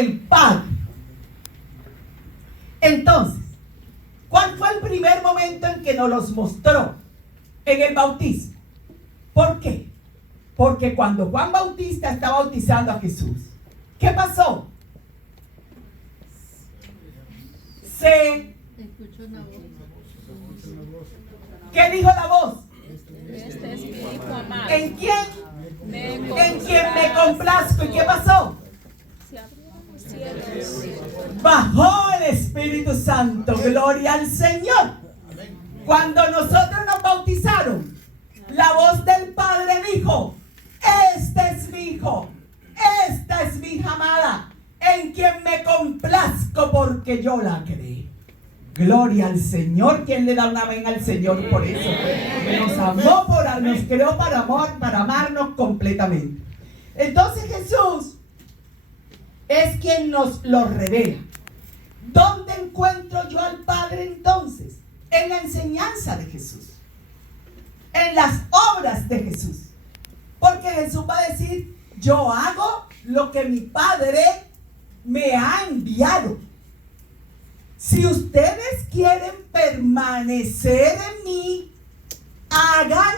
el Padre. Entonces, ¿cuál fue el primer momento en que nos los mostró? En el bautismo. ¿Por qué? Porque cuando Juan Bautista está bautizando a Jesús, ¿qué pasó? Se escuchó una voz. ¿Qué dijo la voz? Este es mi hijo amado. ¿En quién? En quien me complazco. ¿Y qué pasó? Bajó el Espíritu Santo. Gloria al Señor. Cuando nosotros nos bautizaron, la voz del Padre dijo: este es mi hijo, esta es mi hija amada, en quien me complazco porque yo la creé. Gloria al Señor. ¿Quién le da un amén al Señor por eso? Nos amó, nos creó para amarnos completamente. Entonces Jesús es quien nos lo revela. ¿Dónde encuentro yo al Padre entonces? En la enseñanza de Jesús, en las obras de Jesús. Porque Jesús va a decir: yo hago lo que mi Padre me ha enviado. Si ustedes quieren permanecer en mí, hagan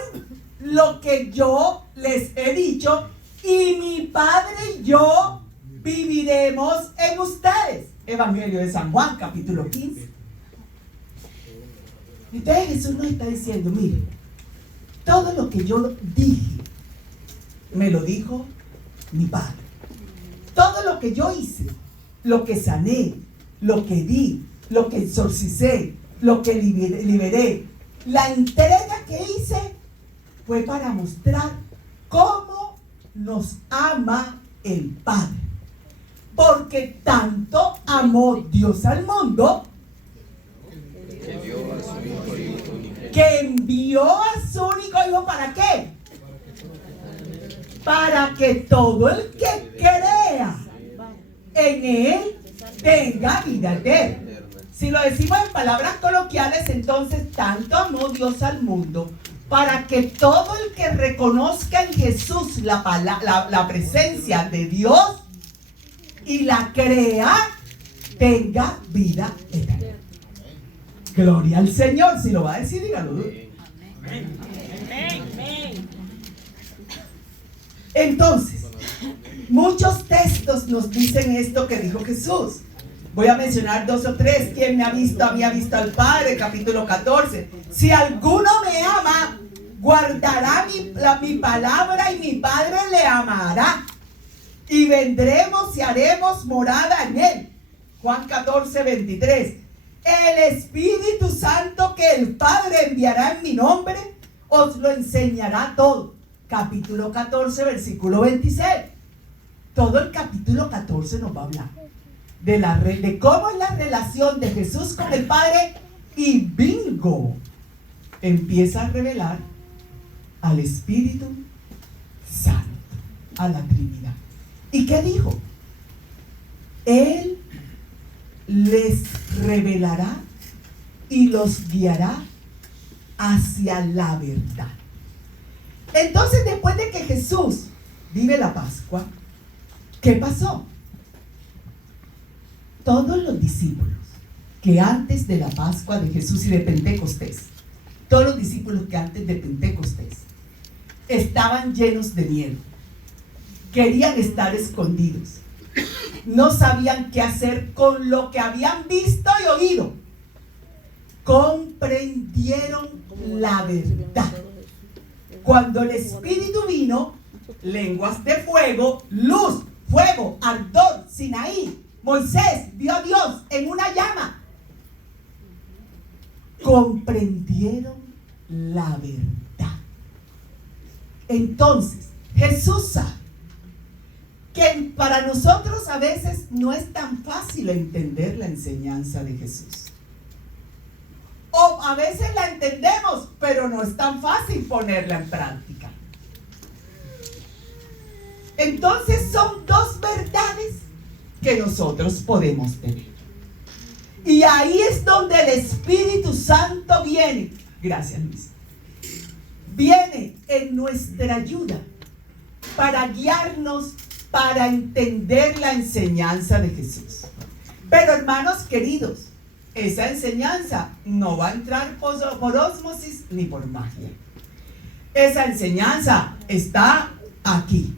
lo que yo les he dicho, y mi Padre y yo viviremos en ustedes. Evangelio de San Juan, capítulo 15. Entonces Jesús nos está diciendo: mire, todo lo que yo dije, me lo dijo mi Padre. Todo lo que yo hice, lo que sané, lo que di, lo que exorcicé, lo que liberé, la entrega que hice, fue para mostrar cómo nos ama el Padre. Porque tanto amó Dios al mundo, que envió a su único hijo. ¿Para qué? Para que todo el que crea en él tenga vida eterna. Si lo decimos en palabras coloquiales, entonces tanto amó Dios al mundo, para que todo el que reconozca en Jesús la presencia de Dios y la crea, tenga vida eterna. Gloria al Señor. Si lo va a decir, dígalo. Entonces, muchos textos nos dicen esto que dijo Jesús. Voy a mencionar 2 o 3. Quien me ha visto, a mí ha visto al Padre, capítulo 14. Si alguno me ama, guardará mi palabra, y mi Padre le amará, y vendremos y haremos morada en él. Juan 14, 23. El Espíritu Santo que el Padre enviará en mi nombre os lo enseñará todo. Capítulo 14, versículo 26. Todo el capítulo 14 nos va a hablar de cómo es la relación de Jesús con el Padre, y bingo, empieza a revelar al Espíritu Santo, a la Trinidad. ¿Y qué dijo? Él les revelará y los guiará hacia la verdad. Entonces, después de que Jesús vive la Pascua, ¿qué pasó? Todos los discípulos que antes de la Pascua de Jesús y de Pentecostés, todos los discípulos que antes de Pentecostés estaban llenos de miedo, querían estar escondidos, no sabían qué hacer con lo que habían visto y oído, comprendieron la verdad. Cuando el Espíritu vino, lenguas de fuego, luz, fuego, ardor, Sinaí, Moisés vio a Dios en una llama. Comprendieron la verdad. Entonces, Jesús sabe que para nosotros a veces no es tan fácil entender la enseñanza de Jesús. O a veces la entendemos, pero no es tan fácil ponerla en práctica. Entonces son dos verdades que nosotros podemos tener. Y ahí es donde el Espíritu Santo viene. Gracias, Luis. Viene en nuestra ayuda para guiarnos para entender la enseñanza de Jesús. Pero hermanos queridos, esa enseñanza no va a entrar por ósmosis ni por magia. Esa enseñanza está aquí.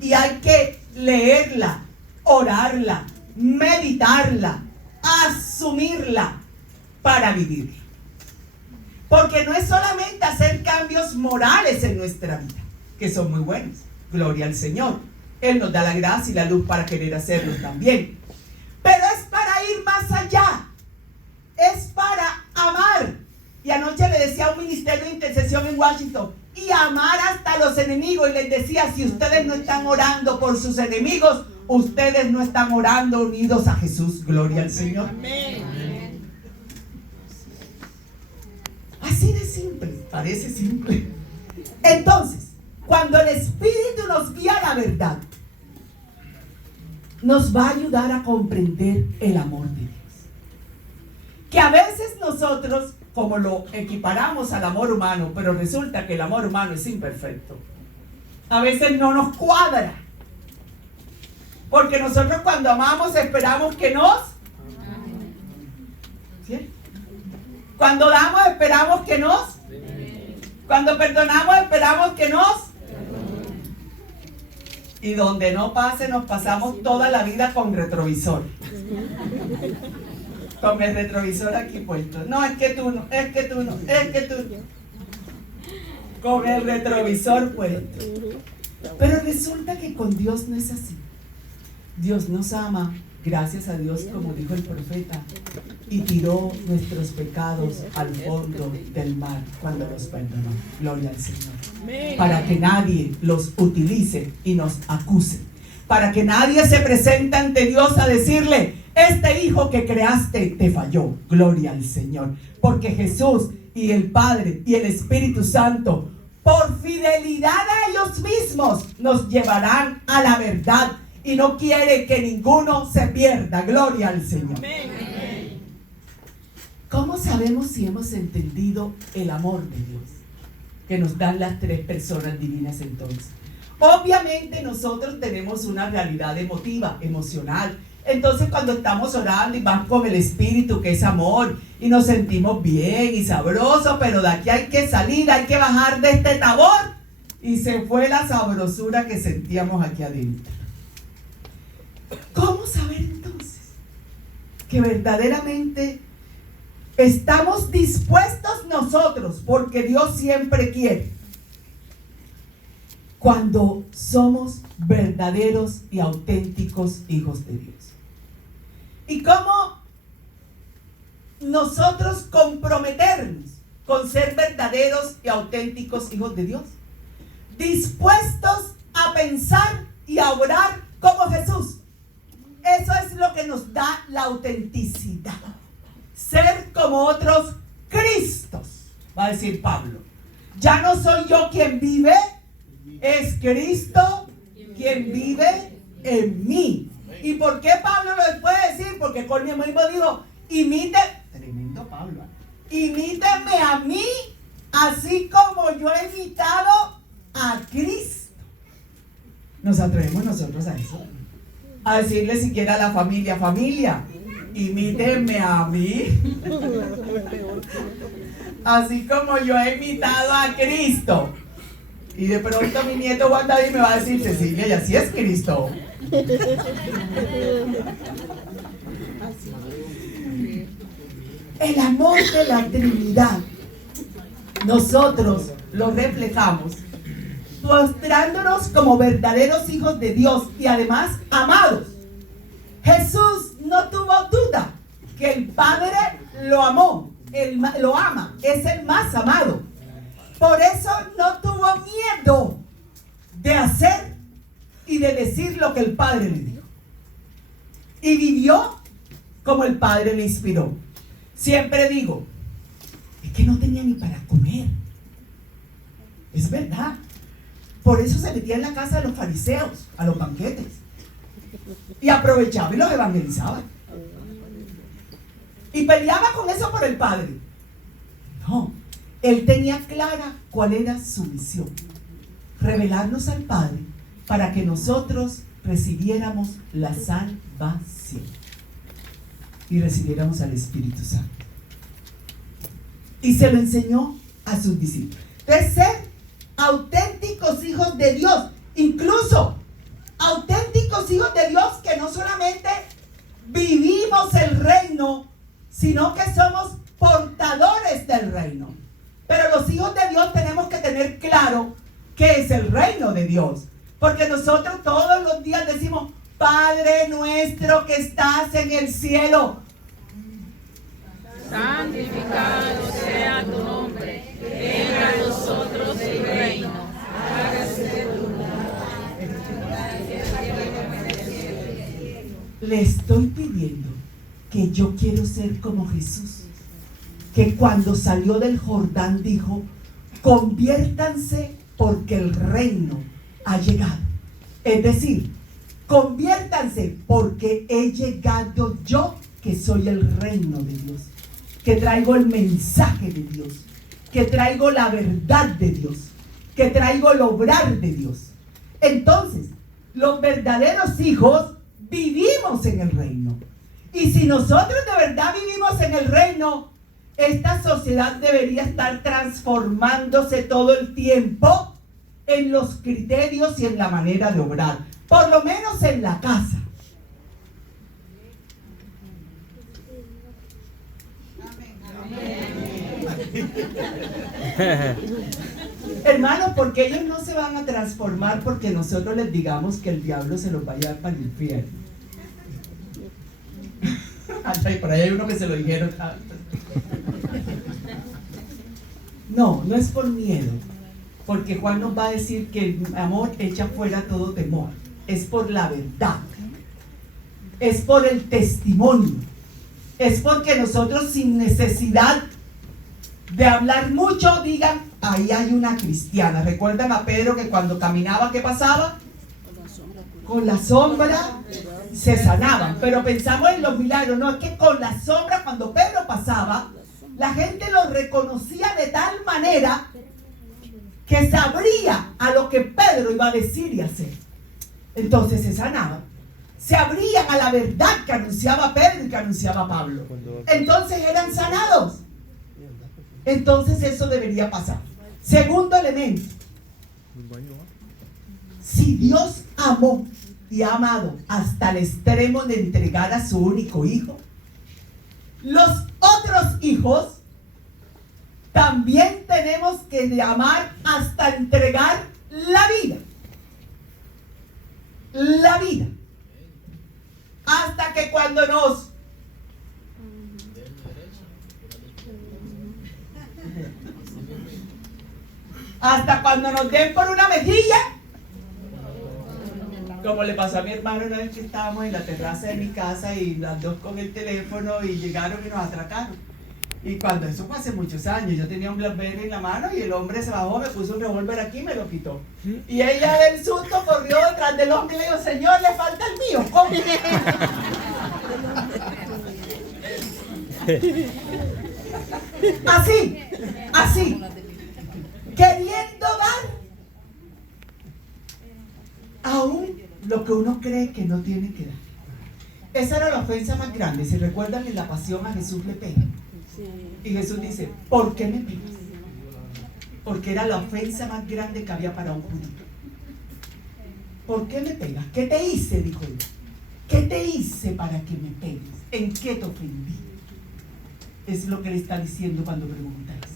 Y hay que leerla, orarla, meditarla, asumirla para vivirla. Porque no es solamente hacer cambios morales en nuestra vida, que son muy buenos. Gloria al Señor. Él nos da la gracia y la luz para querer hacerlo también. Pero es para ir más allá. Es para amar. Y anoche le decía a un ministerio de intercesión en Washington, y amar hasta los enemigos. Y les decía, si ustedes no están orando por sus enemigos, ustedes no están orando unidos a Jesús. Gloria al Señor. Amén. Así de simple, parece simple. Entonces, cuando el Espíritu nos guía a la verdad, nos va a ayudar a comprender el amor de Dios. Que a veces nosotros, como lo equiparamos al amor humano, pero resulta que el amor humano es imperfecto. A veces no nos cuadra. Porque nosotros cuando amamos esperamos que nos... ¿Sí? Cuando damos esperamos que nos... Cuando perdonamos esperamos que nos... Y donde no pase nos pasamos toda la vida con retrovisor. Con el retrovisor aquí puesto. No, es que tú no, es que tú no, es que tú no. Con el retrovisor puesto. Pero resulta que con Dios no es así. Dios nos ama, gracias a Dios, como dijo el profeta, y tiró nuestros pecados al fondo del mar cuando los perdonó. Gloria al Señor. Para que nadie los utilice y nos acuse. Para que nadie se presente ante Dios a decirle, este hijo que creaste te falló. Gloria al Señor. Porque Jesús y el Padre y el Espíritu Santo, por fidelidad a ellos mismos, nos llevarán a la verdad. Y no quiere que ninguno se pierda. Gloria al Señor. ¿Cómo sabemos si hemos entendido el amor de Dios que nos dan las tres personas divinas entonces? Obviamente nosotros tenemos una realidad emotiva, emocional. Entonces cuando estamos orando y vamos con el Espíritu que es amor y nos sentimos bien y sabroso, pero de aquí hay que salir, hay que bajar de este tabor. Y se fue la sabrosura que sentíamos aquí adentro. ¿Cómo saber entonces que verdaderamente estamos dispuestos nosotros? Porque Dios siempre quiere. Cuando somos verdaderos y auténticos hijos de Dios. ¿Y cómo nosotros comprometernos con ser verdaderos y auténticos hijos de Dios? Dispuestos a pensar y a orar como Jesús. Eso es lo que nos da la autenticidad. Ser como otros Cristos, va a decir Pablo. Ya no soy yo quien vive, es Cristo quien vive en mí. ¿Y por qué Pablo lo puede decir? Porque con él mismo dijo, tremendo Pablo, imítenme a mí, así como yo he imitado a Cristo. ¿Nos atrevemos nosotros a eso? A decirle siquiera a la familia, imítenme a mí, así como yo he imitado a Cristo. Y de pronto mi nieto Juan David me va a decir, Cecilia, y así es Cristo. El amor de la Trinidad, nosotros lo reflejamos mostrándonos como verdaderos hijos de Dios y además amados. Jesús no tuvo duda que el Padre lo amó, lo ama, es el más amado. Por eso no tuvo miedo de hacer y de decir lo que el Padre le dijo. Y vivió como el Padre le inspiró. Siempre digo, es que no tenía ni para comer. Es verdad. Por eso se metía en la casa de los fariseos, a los banquetes. Y aprovechaba y los evangelizaba. Y peleaba con eso por el Padre. No, él tenía clara cuál era su misión. Revelarnos al Padre para que nosotros recibiéramos la salvación y recibiéramos al Espíritu Santo. Y se lo enseñó a sus discípulos. Entonces, ser auténticos hijos de Dios, incluso auténticos hijos de Dios que no solamente vivimos el reino, sino que somos portadores del reino. Pero los hijos de Dios tenemos que tener claro qué es el reino de Dios. Porque nosotros todos los días decimos, Padre nuestro que estás en el cielo, santificado sea tu nombre, venga a nosotros el reino, hágase tu voluntad. le estoy pidiendo que yo quiero ser como Jesús, que cuando salió del Jordán dijo, conviértanse porque el reino ha llegado. Es decir, conviértanse porque he llegado yo, que soy el reino de Dios, que traigo el mensaje de Dios, que traigo la verdad de Dios, que traigo el obrar de Dios. Entonces, los verdaderos hijos vivimos en el reino. Y si nosotros de verdad vivimos en el reino, esta sociedad debería estar transformándose todo el tiempo en los criterios y en la manera de obrar, por lo menos en la casa. Hermanos, porque ellos no se van a transformar porque nosotros les digamos que el diablo se los va a llevar para el infierno. Ay, por ahí hay uno que se lo dijeron. No, no es por miedo, porque Juan nos va a decir que el amor echa fuera todo temor. Es por la verdad, es por el testimonio, es porque nosotros sin necesidad de hablar mucho digan, ahí hay una cristiana. ¿Recuerdan a Pedro que cuando caminaba, qué pasaba? Con la sombra se sanaban. Pero pensamos en los milagros, no, es que con la sombra cuando Pedro pasaba, la gente lo reconocía de tal manera que sabría a lo que Pedro iba a decir y hacer. Entonces se sanaban. Se abrían a la verdad que anunciaba Pedro y que anunciaba Pablo. Entonces eran sanados. Entonces eso debería pasar. Segundo elemento. Si Dios amó y ha amado hasta el extremo de entregar a su único hijo, los otros hijos también tenemos que amar hasta entregar la vida. La vida. Hasta que cuando nos den por una mejilla, como le pasó a mi hermano una vez que estábamos en la terraza de mi casa y las dos con el teléfono y llegaron y nos atracaron. Y cuando eso fue hace muchos años, yo tenía un BlackBerry en la mano y el hombre se bajó, me puso un revólver aquí y me lo quitó. Y ella del susto corrió detrás del hombre y le dijo, señor, le falta el mío, ¿cómo? Así, queriendo dar aún lo que uno cree que no tiene que dar. Esa era la ofensa más grande. Si recuerdan, en la pasión a Jesús le pegan. Y Jesús dice, ¿por qué me pegas? Porque era la ofensa más grande que había para un judío. ¿Por qué me pegas? ¿Qué te hice? Dijo él. ¿Qué te hice para que me pegues? ¿En qué te ofendí? Es lo que le está diciendo cuando pregunta eso.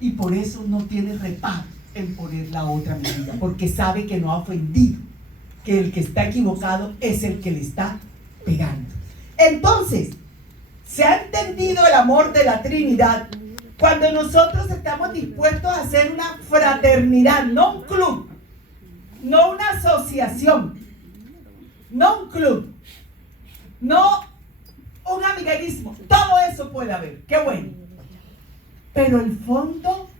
Y por eso no tiene reparo en poner la otra medida, porque sabe que no ha ofendido, que el que está equivocado es el que le está pegando. Entonces, se ha entendido el amor de la Trinidad cuando nosotros estamos dispuestos a hacer una fraternidad, no un club, no una asociación, no un club, no un amiguismo. Todo eso puede haber, qué bueno. Pero el fondo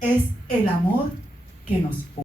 es el amor que nos